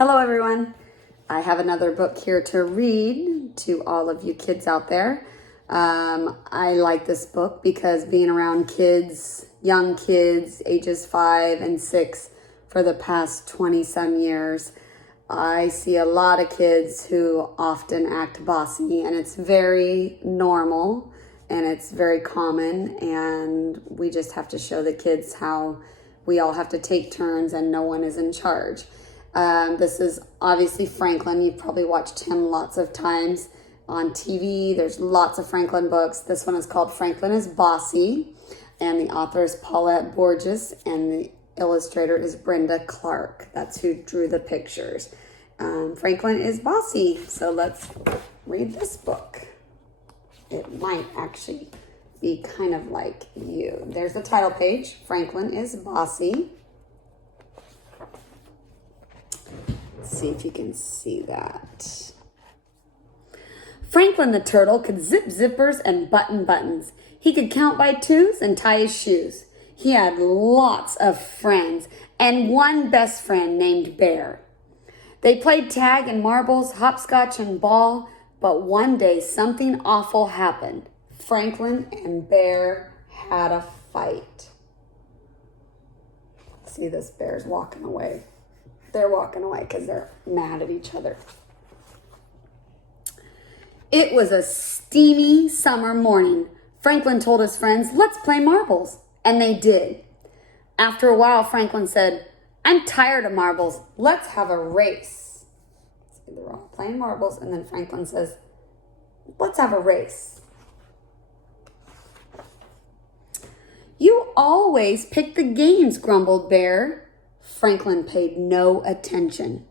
Hello everyone. I have another book here to read to all of you kids out there. I like this book because being around kids, young kids, ages 5 and 6 for the past 20 some years, I see a lot of kids who often act bossy, and it's very normal and it's very common, and we just have to show the kids how we all have to take turns and no one is in charge. This is obviously Franklin. You've probably watched him lots of times on TV. There's lots of Franklin books. This one is called Franklin is Bossy, and the author is Paulette Bourgeois, and the illustrator is Brenda Clark. That's who drew the pictures. Franklin is Bossy. So let's read this book. It might actually be kind of like you. There's the title page. Franklin is Bossy. See if you can see that. Franklin the turtle could zip zippers and button buttons. He could count by twos and tie his shoes. He had lots of friends and one best friend named Bear. They played tag and marbles, hopscotch and ball, but one day something awful happened. Franklin and Bear had a fight. See, this bear's walking away. They're walking away because they're mad at each other. It was a steamy summer morning. Franklin told his friends, "Let's play marbles." And they did. After a while, Franklin said, "I'm tired of marbles. Let's have a race." See, they're all playing marbles, and then Franklin says, "Let's have a race." "You always pick the games," grumbled Bear. Franklin paid no attention.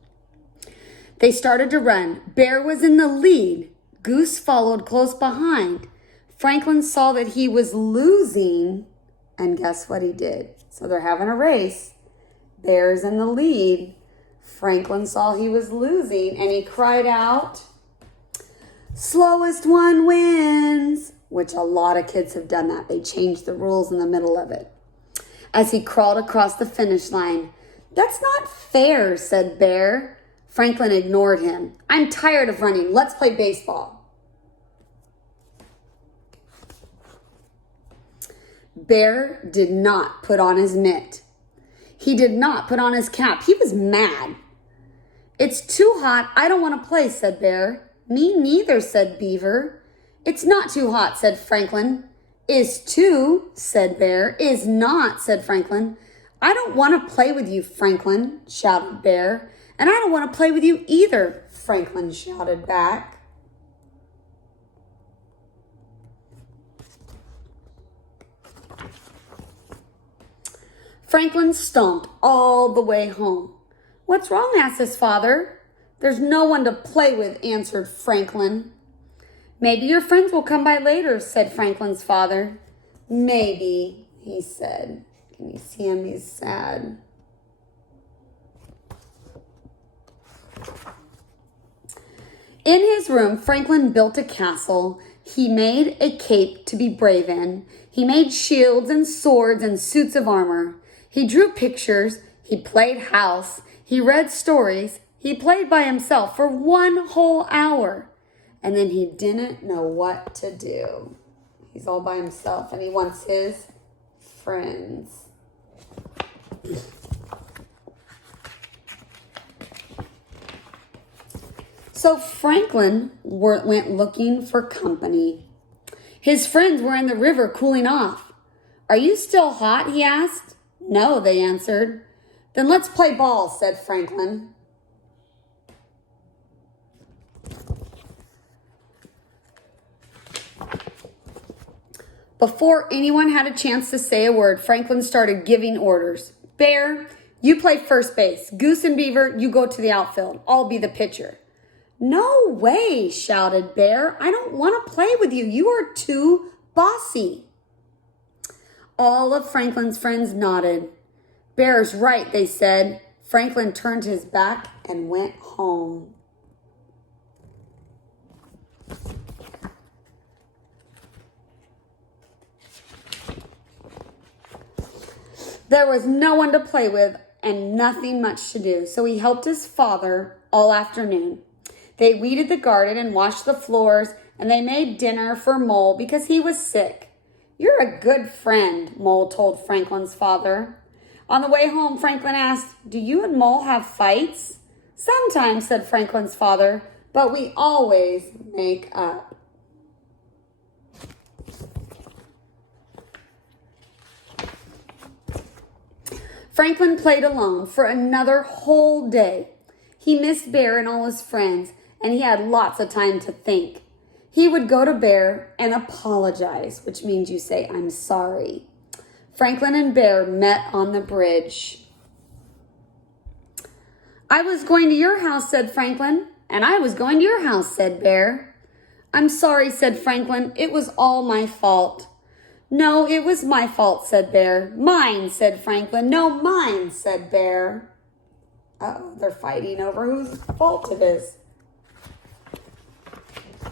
They started to run. Bear was in the lead. Goose followed close behind. Franklin saw that he was losing, and guess what he did? So they're having a race. Bear's in the lead. Franklin saw he was losing, and he cried out, "Slowest one wins," which a lot of kids have done that. They changed the rules in the middle of it. As he crawled across the finish line, "That's not fair," said Bear. Franklin ignored him. "I'm tired of running. Let's play baseball." Bear did not put on his mitt. He did not put on his cap. He was mad. "It's too hot. I don't want to play," said Bear. "Me neither," said Beaver. "It's not too hot," said Franklin. "Is too," said Bear. "Is not," said Franklin. "I don't want to play with you, Franklin," shouted Bear. "And I don't want to play with you either," Franklin shouted back. Franklin stomped all the way home. "What's wrong?" asked his father. "There's no one to play with," answered Franklin. "Maybe your friends will come by later," said Franklin's father. "Maybe," he said. Can you see him? He's sad. In his room, Franklin built a castle. He made a cape to be brave in. He made shields and swords and suits of armor. He drew pictures. He played house. He read stories. He played by himself for 1 whole hour. And then he didn't know what to do. He's all by himself and he wants his friends. So Franklin went looking for company. His friends were in the river cooling off. "Are you still hot?" he asked. "No," they answered. "Then let's play ball," said Franklin. Before anyone had a chance to say a word, Franklin started giving orders. "Bear, you play first base. Goose and Beaver, you go to the outfield. I'll be the pitcher." "No way," shouted Bear. "I don't want to play with you. You are too bossy." All of Franklin's friends nodded. "Bear's right," they said. Franklin turned his back and went home. There was no one to play with. and nothing much to do, so he helped his father all afternoon. They weeded the garden and washed the floors, and they made dinner for Mole because he was sick. "You're a good friend," Mole told Franklin's father. On the way home, Franklin asked, "Do you and Mole have fights?" "Sometimes," said Franklin's father, "but we always make up." Franklin played alone for another whole day. He missed Bear and all his friends, and he had lots of time to think. He would go to Bear and apologize, which means you say, "I'm sorry." Franklin and Bear met on the bridge. "I was going to your house," said Franklin. "And I was going to your house," said Bear. "I'm sorry," said Franklin. "It was all my fault." "No, it was my fault," said Bear. "Mine," said Franklin. "No, mine," said Bear. Uh-oh, they're fighting over whose fault it is.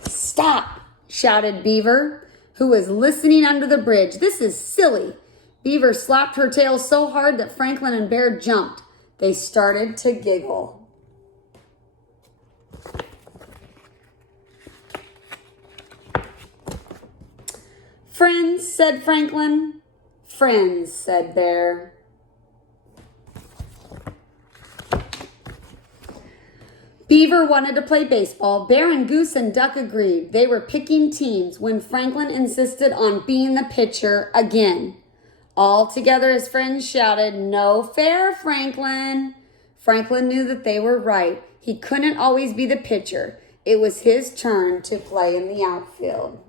"Stop," shouted Beaver, who was listening under the bridge. "This is silly." Beaver slapped her tail so hard that Franklin and Bear jumped. They started to giggle. "Friends," said Franklin. "Friends," said Bear. Beaver wanted to play baseball. Bear and Goose and Duck agreed. They were picking teams when Franklin insisted on being the pitcher again. All together, his friends shouted, "No fair, Franklin." Franklin knew that they were right. He couldn't always be the pitcher. It was his turn to play in the outfield.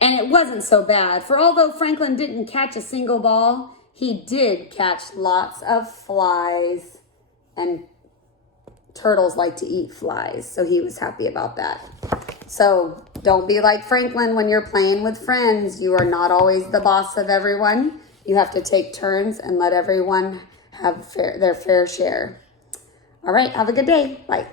And it wasn't so bad, for although Franklin didn't catch a single ball, he did catch lots of flies. And turtles like to eat flies, so he was happy about that. So don't be like Franklin when you're playing with friends. You are not always the boss of everyone. You have to take turns and let everyone have their fair share. All right, have a good day. Bye.